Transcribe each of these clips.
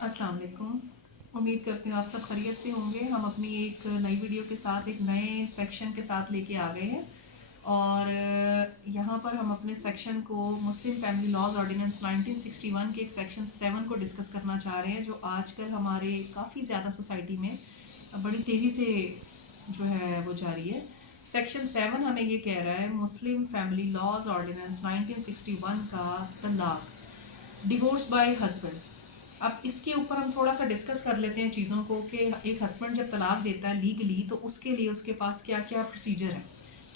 अस्सलाम वालेकुम। उम्मीद करती हूँ आप सब खैरियत से होंगे। हम अपनी एक नई वीडियो के साथ एक नए सेक्शन के साथ लेके आ गए हैं और यहाँ पर हम अपने सेक्शन को मुस्लिम फैमिली लॉज ऑर्डिनेंस 1961 के एक सेक्शन 7 को डिस्कस करना चाह रहे हैं, जो आजकल हमारे काफ़ी ज़्यादा सोसाइटी में बड़ी तेज़ी से जो है वो जारी है। सेक्शन 7 हमें ये कह रहा है मुस्लिम फैमिली लॉज ऑर्डिनेंस 1961 का तलाक, डिवोर्स बाय हस्बैंड। अब इसके ऊपर हम थोड़ा सा डिस्कस कर लेते हैं चीज़ों को कि एक हस्बैंड जब तलाक देता है लीगली तो उसके लिए उसके पास क्या क्या प्रोसीजर है,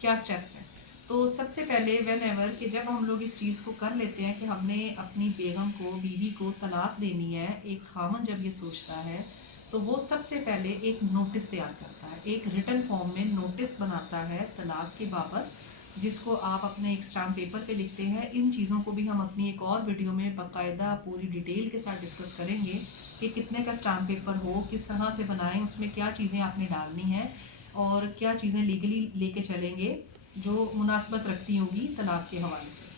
क्या स्टेप्स हैं। तो सबसे पहले वेन एवर कि जब हम लोग इस चीज़ को कर लेते हैं कि हमने अपनी बेगम को, बीवी को तलाक देनी है, एक खामन जब ये सोचता है तो वो सबसे पहले एक नोटिस तैयार करता है, एक रिटन फॉर्म में नोटिस बनाता है तलाक के बाबत, जिसको आप अपने एक स्टाम्प पेपर पे लिखते हैं। इन चीज़ों को भी हम अपनी एक और वीडियो में बाकायदा पूरी डिटेल के साथ डिस्कस करेंगे कि कितने का स्टाम्प पेपर हो, किस तरह से बनाएं, उसमें क्या चीज़ें आपने डालनी हैं और क्या चीज़ें लीगली लेके चलेंगे जो मुनासबत रखती होंगी तलाक के हवाले से।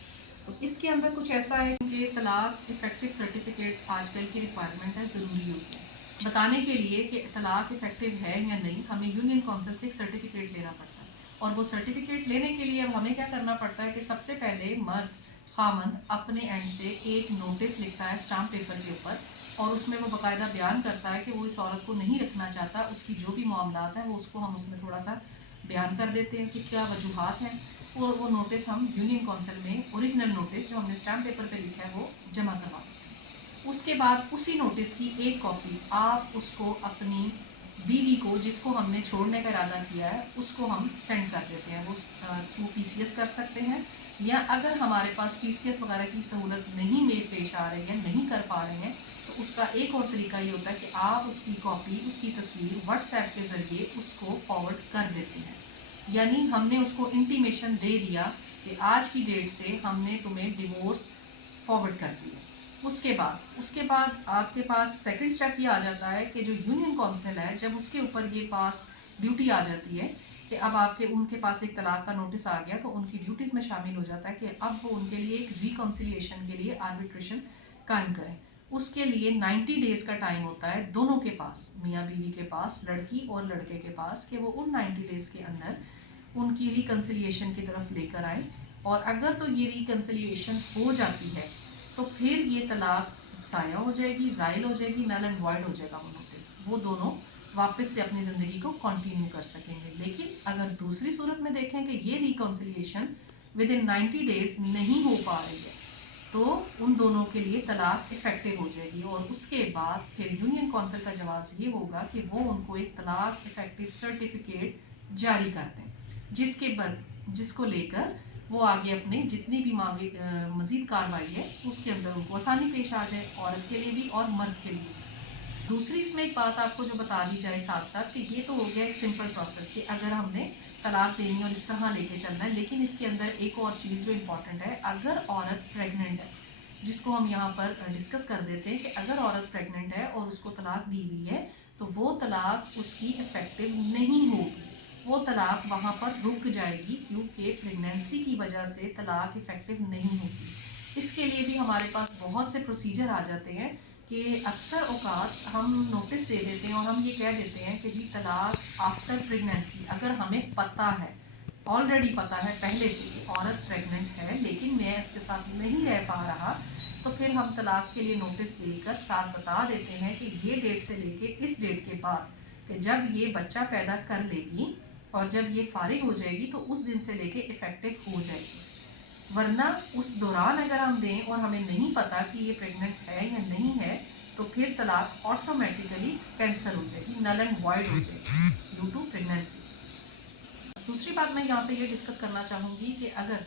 तो इसके अंदर कुछ ऐसा है कि तलाक इफ़ेक्टिव सर्टिफिकेट आजकल की रिक्वायरमेंट है, ज़रूरी होती है। बताने के लिए कि तलाक इफ़ेक्टिव है या नहीं, हमें यूनियन काउंसिल से एक सर्टिफिकेट लेना पड़ता है और वो सर्टिफिकेट लेने के लिए अब हमें क्या करना पड़ता है कि सबसे पहले मर्द खामंद अपने एंड से एक नोटिस लिखता है स्टाम्प पेपर के ऊपर और उसमें वो बाकायदा बयान करता है कि वो इस औरत को नहीं रखना चाहता, उसकी जो भी मामलात हैं वो उसको हम उसमें थोड़ा सा बयान कर देते हैं कि क्या वजूहात हैं और वो नोटिस हम यूनियन काउंसिल में ओरिजिनल नोटिस जो हमने स्टाम्प पेपर पे लिखा है वो जमा करवा देते हैं। उसके बाद उसी नोटिस की एक कॉपी आप उसको अपनी बीवी को, जिसको हमने छोड़ने का इरादा किया है, उसको हम सेंड कर देते हैं। वो थ्रू टीसीएस कर सकते हैं या अगर हमारे पास टीसीएस वगैरह की सहूलत नहीं में पेश आ रही है, नहीं कर पा रहे हैं, तो उसका एक और तरीका ये होता है कि आप उसकी कॉपी, उसकी तस्वीर व्हाट्सएप के ज़रिए उसको फॉरवर्ड कर देते हैं। यानी हमने उसको इंटीमेशन दे दिया कि आज की डेट से हमने तुम्हें डिवोर्स फॉरवर्ड कर दिया। उसके बाद आपके पास सेकंड स्टेप ये आ जाता है कि जो यूनियन काउंसिल है, जब उसके ऊपर ये पास ड्यूटी आ जाती है कि अब आपके उनके पास एक तलाक का नोटिस आ गया, तो उनकी ड्यूटीज़ में शामिल हो जाता है कि अब वो उनके लिए एक रिकॉन्सिलिएशन के लिए आर्बिट्रेशन कायम करें। उसके लिए 90 डेज़ का टाइम होता है दोनों के पास, मियाँ बीवी के पास, लड़की और लड़के के पास, कि वो उन 90 डेज़ के अंदर उनकी रिकन्सिलिएशन की तरफ लेकर आए। और अगर तो ये रिकन्सिलिएशन हो जाती है तो फिर ये तलाक ज़ाया हो जाएगी, ज़ाइल हो जाएगी, नल एंड वॉइड हो जाएगा वो नोटिस। वो दोनों वापस से अपनी ज़िंदगी को कंटिन्यू कर सकेंगे। लेकिन अगर दूसरी सूरत में देखें कि ये रिकन्सिलिएशन विद इन 90 डेज़ नहीं हो पा रही है, तो उन दोनों के लिए तलाक इफ़ेक्टिव हो जाएगी और उसके बाद फिर यूनियन काउंसिल का जवाब ये होगा कि वो उनको एक तलाक इफ़ेक्टिव सर्टिफिकेट जारी कर दें, जिसको लेकर वो आगे अपने जितनी भी मांगे मज़ीद कार्रवाई है उसके अंदर उनको आसानी पेश आ जाए, औरत के लिए भी और मर्द के लिए भी। दूसरी इसमें एक बात आपको जो बता दी जाए साथ साथ कि ये तो हो गया एक सिंपल प्रोसेस कि अगर हमने तलाक देनी और इस तरह लेके चलना है, लेकिन इसके अंदर एक और चीज़ जो इम्पॉर्टेंट है, अगर औरत प्रेग्नेंट है, जिसको हम यहाँ पर डिस्कस कर देते हैं कि अगर औरत प्रेग्नेंट है और उसको तलाक दी हुई है तो वो तलाक उसकी इफ़ेक्टिव नहीं होगी, वो तलाक वहाँ पर रुक जाएगी, क्योंकि प्रेगनेंसी की वजह से तलाक इफ़ेक्टिव नहीं होती। इसके लिए भी हमारे पास बहुत से प्रोसीजर आ जाते हैं कि अक्सर औकात हम नोटिस दे देते हैं और हम ये कह देते हैं कि जी तलाक आफ्टर प्रेगनेंसी। अगर हमें पता है, ऑलरेडी पता है पहले से कि औरत प्रेग्नेंट है लेकिन मैं इसके साथ नहीं रह पा रहा, तो फिर हम तलाक के लिए नोटिस देकर साथ बता देते हैं कि ये डेट से लेके इस डेट के बाद कि जब ये बच्चा पैदा कर लेगी और जब ये फारिग हो जाएगी तो उस दिन से लेके इफ़ेक्टिव हो जाएगी। वरना उस दौरान अगर हम दें और हमें नहीं पता कि ये प्रेग्नेंट है या नहीं है, तो फिर तलाक ऑटोमेटिकली कैंसिल हो जाएगी, नल एंड वॉइड हो जाएगी ड्यू टू प्रेगनेंसी। दूसरी बात मैं यहाँ पे ये डिस्कस करना चाहूँगी कि अगर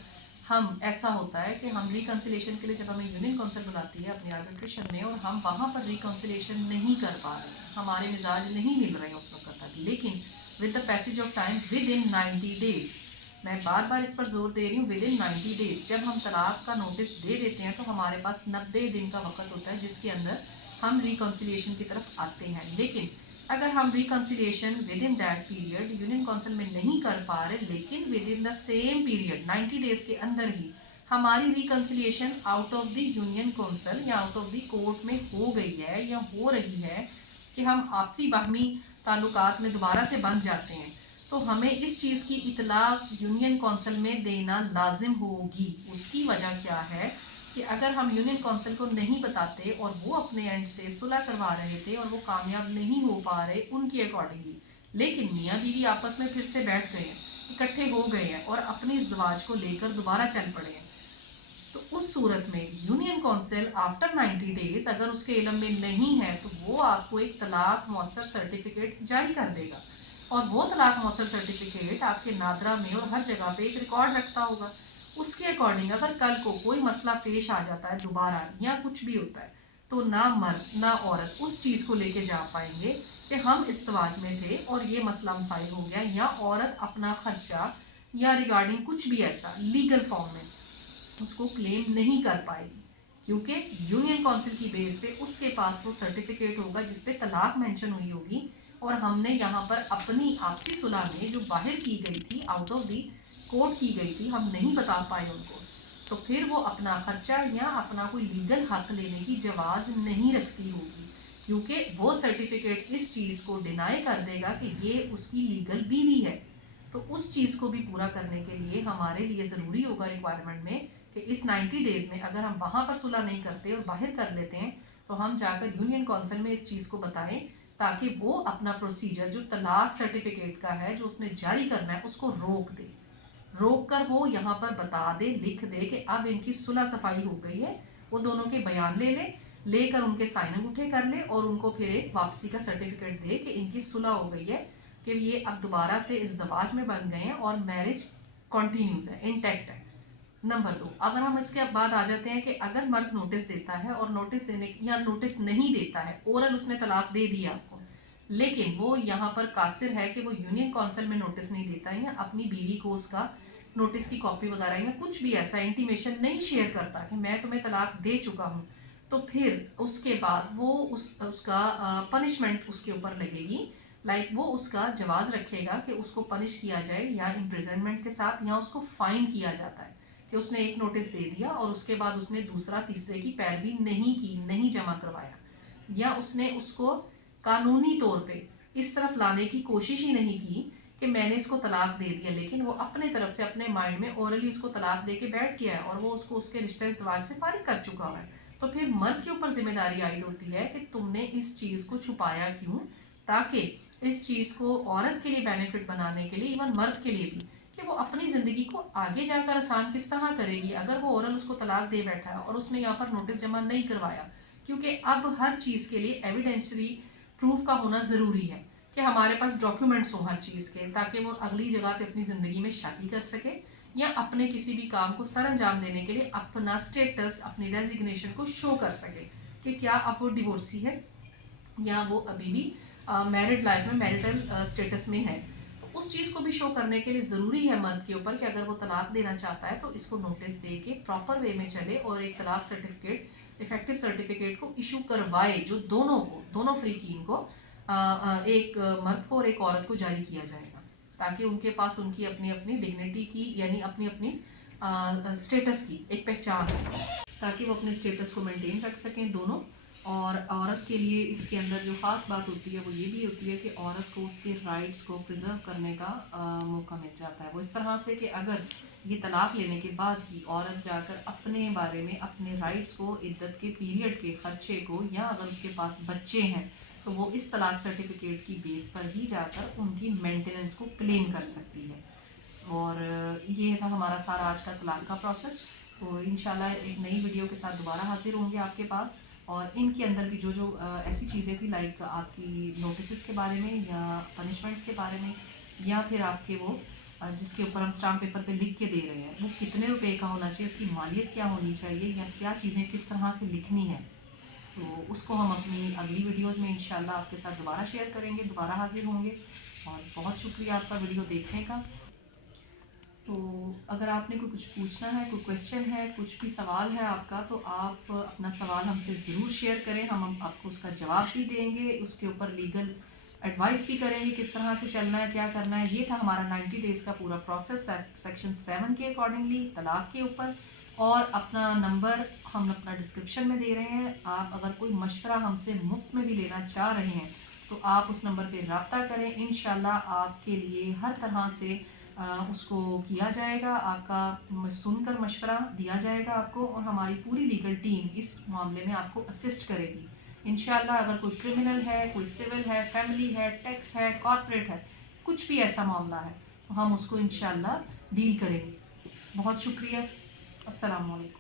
हम ऐसा होता है कि हम रिकन्सिलेशन के लिए जब हमें यूनियन काउंसिल बुलाती है अपने आर्बिट्रेशन में और हम वहाँ पर रिकन्सिलेशन नहीं कर पा रहे हैं, हमारे मिजाज नहीं मिल रहे हैं उस वक्त तक, लेकिन with the passage of time with in 90 days, मैं बार बार इस पर जोर दे रही हूँ, विद इन 90 डेज़ जब हम तलाक का नोटिस दे देते हैं तो हमारे पास 90 दिन का वक्त होता है जिसके अंदर हम रिकन्सिलिएशन की तरफ आते हैं। लेकिन अगर हम reconciliation with in that period union council में नहीं कर पा रहे, लेकिन with in the same period 90 days के अंदर ही हमारी reconciliation out of the union council या आउट ऑफ द कोर्ट में हो गई है या हो रही है कि हम आपसी बाहमी ताल्लुकात में दोबारा से बंध जाते हैं, तो हमें इस चीज़ की इतला यूनियन काउंसिल में देना लाजिम होगी। उसकी वजह क्या है कि अगर हम यूनियन काउंसिल को नहीं बताते और वो अपने एंड से सुलह करवा रहे थे और वो कामयाब नहीं हो पा रहे उनकी अकॉर्डिंगली, लेकिन मियाँ बीवी आपस में फिर से बैठ गए हैं, इकट्ठे हो गए हैं और अपनी इज़्दिवाज को लेकर दोबारा चल पड़े हैं, तो उस सूरत में यूनियन काउंसिल आफ्टर 90 डेज अगर उसके इल्म में नहीं है तो वो आपको एक तलाक मौसर सर्टिफिकेट जारी कर देगा, और वो तलाक मौसर सर्टिफिकेट आपके नादरा में और हर जगह पे एक रिकॉर्ड रखता होगा। उसके अकॉर्डिंग अगर कल को कोई मसला पेश आ जाता है दोबारा या कुछ भी होता है, तो ना मर्द ना औरत उस चीज़ को लेके जा पाएंगे कि हम इस्तवाज में थे और ये मसला मसाइल हो गया, या औरत अपना खर्चा या रिगार्डिंग कुछ भी ऐसा लीगल फॉर्म में उसको क्लेम नहीं कर पाएगी, क्योंकि यूनियन काउंसिल की बेस पे उसके पास वो सर्टिफिकेट होगा जिस पे तलाक मेंशन हुई होगी, और हमने यहाँ पर अपनी आपसी सुलह में जो बाहर की गई थी, आउट ऑफ दी कोर्ट की गई थी, हम नहीं बता पाए उनको, तो फिर वो अपना खर्चा या अपना कोई लीगल हक लेने की जवाज़ नहीं रखती होगी, क्योंकि वो सर्टिफिकेट इस चीज़ को डिनाई कर देगा कि ये उसकी लीगल बीवी है। तो उस चीज़ को भी पूरा करने के लिए हमारे लिए ज़रूरी होगा रिक्वायरमेंट में कि इस 90 डेज़ में अगर हम वहाँ पर सुलह नहीं करते और बाहर कर लेते हैं, तो हम जाकर यूनियन काउंसिल में इस चीज़ को बताएं, ताकि वो अपना प्रोसीजर जो तलाक सर्टिफिकेट का है जो उसने जारी करना है उसको रोक कर वो यहाँ पर बता दे, लिख दे कि अब इनकी सुलह सफाई हो गई है, वो दोनों के बयान लेकर उनके साइन अंगूठे कर ले और उनको फिर एक वापसी का सर्टिफिकेट दे कि इनकी सुलह हो गई है, कि ये अब दोबारा से इज़्दिवाज में बन गए हैं और मैरिज कॉन्टीन्यूज है, इंटैक्ट है। नंबर 2, अगर हम इसके बाद आ जाते हैं कि अगर मर्द नोटिस देता है और नोटिस देने या नोटिस नहीं देता है, ओरल उसने तलाक दे दिया आपको, लेकिन वो यहाँ पर कासिर है कि वो यूनियन काउंसिल में नोटिस नहीं देता है या अपनी बीवी को उसका नोटिस की कॉपी वगैरह या कुछ भी ऐसा इंटीमेशन नहीं शेयर करता कि मैं तुम्हें तलाक दे चुका हूँ, तो फिर उसके बाद वो उसका पनिशमेंट उसके ऊपर लगेगी। वो उसका जवाज़ रखेगा कि उसको पनिश किया जाए या इम्प्रिजनमेंट के साथ, या उसको फाइन किया जाता है कि उसने एक नोटिस दे दिया और उसके बाद उसने दूसरा तीसरे की पैरवी नहीं की, नहीं जमा करवाया, या उसने उसको कानूनी तौर पे इस तरफ लाने की कोशिश ही नहीं की कि मैंने इसको तलाक दे दिया, लेकिन वो अपने तरफ से अपने माइंड में ओरली उसको तलाक दे के बैठ गया है और वो उसको उसके रिश्ते इज़्दिवाज से फारिग कर चुका है, तो फिर मर्द के ऊपर जिम्मेदारी आयद होती है कि तुमने इस चीज़ को छुपाया क्यों, ताकि इस चीज़ को औरत के लिए बेनिफिट बनाने के लिए, इवन मर्द के लिए भी, कि वो अपनी ज़िंदगी को आगे जाकर आसान किस तरह करेगी अगर वो औरत उसको तलाक दे बैठा है और उसने यहाँ पर नोटिस जमा नहीं करवाया, क्योंकि अब हर चीज़ के लिए एविडेंशली प्रूफ का होना ज़रूरी है कि हमारे पास डॉक्यूमेंट्स हों हर चीज़ के, ताकि वो अगली जगह पे अपनी ज़िंदगी में शादी कर सके या अपने किसी भी काम को सर अंजाम देने के लिए अपना स्टेटस, अपनी डेजिग्नेशन को शो कर सके कि क्या अब वो डिवोर्सी है या वो अभी भी मैरिड लाइफ में मैरिटल स्टेटस में है। तो उस चीज़ को भी शो करने के लिए ज़रूरी है मर्द के ऊपर कि अगर वो तलाक देना चाहता है तो इसको नोटिस दे के प्रॉपर वे में चले और एक तलाक सर्टिफिकेट, इफेक्टिव सर्टिफिकेट को इशू करवाए, जो दोनों फ्रीकीन को एक मर्द को और एक औरत को जारी किया जाएगा, ताकि उनके पास उनकी अपनी अपनी डिग्निटी की यानी अपनी अपनी स्टेटस की एक पहचान हो, ताकि वो अपने स्टेटस को मेंटेन रख सकें दोनों। और औरत के लिए इसके अंदर जो ख़ास बात होती है वो ये भी होती है कि औरत को उसके राइट्स को प्रिजर्व करने का मौका मिल जाता है, वो इस तरह से कि अगर ये तलाक लेने के बाद ही औरत जाकर अपने बारे में अपने राइट्स को, इद्दत के पीरियड के खर्चे को, या अगर उसके पास बच्चे हैं तो वो इस तलाक सर्टिफिकेट की बेस पर ही जाकर उनकी मेंटेनेंस को क्लेम कर सकती है। और ये था हमारा सारा आज का तलाक का प्रोसेस। तो इंशाल्लाह एक नई वीडियो के साथ दोबारा हाजिर होंगे आपके पास, और इनके अंदर भी जो ऐसी चीज़ें थी लाइक आपकी नोटिस के बारे में या पनिशमेंट्स के बारे में, या फिर आपके वो जिसके ऊपर हम स्टाम्प पेपर पे लिख के दे रहे हैं वो कितने रुपए का होना चाहिए, उसकी मालियत क्या होनी चाहिए, या क्या चीज़ें किस तरह से लिखनी है, तो उसको हम अपनी अगली वीडियोस में इंशाल्लाह आपके साथ दोबारा शेयर करेंगे, दोबारा हाजिर होंगे। और बहुत शुक्रिया आपका वीडियो देखने का। तो अगर आपने कुछ पूछना है, कोई क्वेश्चन है, कुछ भी सवाल है आपका, तो आप अपना सवाल हमसे ज़रूर शेयर करें, हम आपको उसका जवाब भी देंगे, उसके ऊपर लीगल एडवाइस भी करेंगे किस तरह से चलना है, क्या करना है। ये था हमारा 90 डेज़ का पूरा प्रोसेस सेक्शन 7 के अकॉर्डिंगली तलाक के ऊपर। اور اپنا نمبر ہم اپنا ڈسکرپشن میں دے رہے ہیں. آپ اگر کوئی مشورہ ہم سے مفت میں بھی لینا چاہ رہے ہیں تو آپ اس نمبر پہ رابطہ کریں. انشاءاللہ آپ کے لیے ہر طرح سے اس کو کیا جائے گا، آپ کا سن کر مشورہ دیا جائے گا آپ کو، اور ہماری پوری لیگل ٹیم اس معاملے میں آپ کو اسسٹ کرے گی انشاءاللہ. اگر کوئی کرمنل ہے، کوئی سول ہے، فیملی ہے، ٹیکس ہے، کارپوریٹ ہے، کچھ بھی ایسا معاملہ ہے تو ہم اس کو انشاءاللہ ڈیل کریں گے. بہت شکریہ. السلام علیکم.